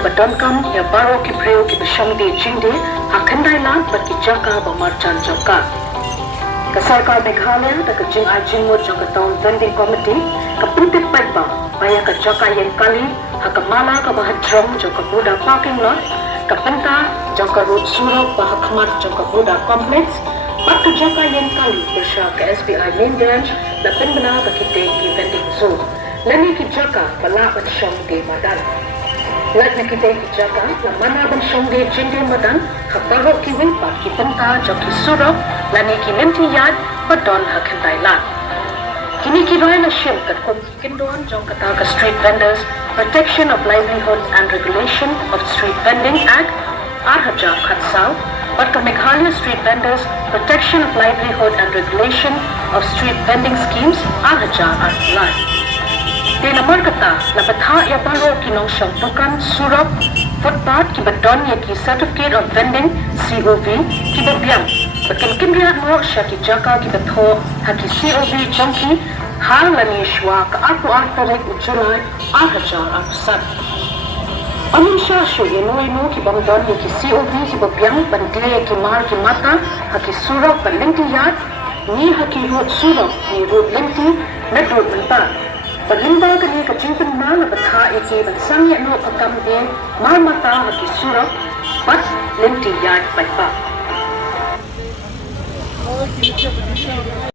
kabaton kam ya baro ki preo ki bisham de jinde hakandai lan bat ki jaka ba marchan jaka ka sarkar Meghalaya ta ka jing ajing mo jaka town vending committee ka puntit pagba baya ka jaka yen kali hakamala ka bahadrom jaka buda parking lot ka penta jaka road surok ba hakmat jaka buda complex pat ka jaka yen kali bersha ka SBI main branch la penbana ka kite ki vending zone lani ki jaka bala bat sham de madan lat na kita ki jaka la mana ban sham de jinde madan habaro ki win pat ki penta jaki surok lani ki menti yad badon hakandai lan kini ki royal shim kat kom kindon jong kata ka street vendors protection of livelihood and regulation of street vending act arhaja khatsau but ka Meghalaya street vendors protection of livelihood and regulation of street vending schemes arhaja arlan Di nomor kata, lapatha ya baro kinong siyang bukan surok footpath ki badon ya ki certificate of vending COV ki babyang. Bakin kimriat mo siya ki jaka ki batho ha ki COV jangki hal lani shwa ka artarik ujulay arhajar arusat. Anong siya siya ino ki bangdon ya ki COV ki babyang bandiya ya ki mar ki mata ha ki surok balintiyat ni ha ki root surok ni root linti na root bantan. Paglimba kani kacingkan mana batha iki bansang ya no akam de mar mata haki surok pat linti yad paipa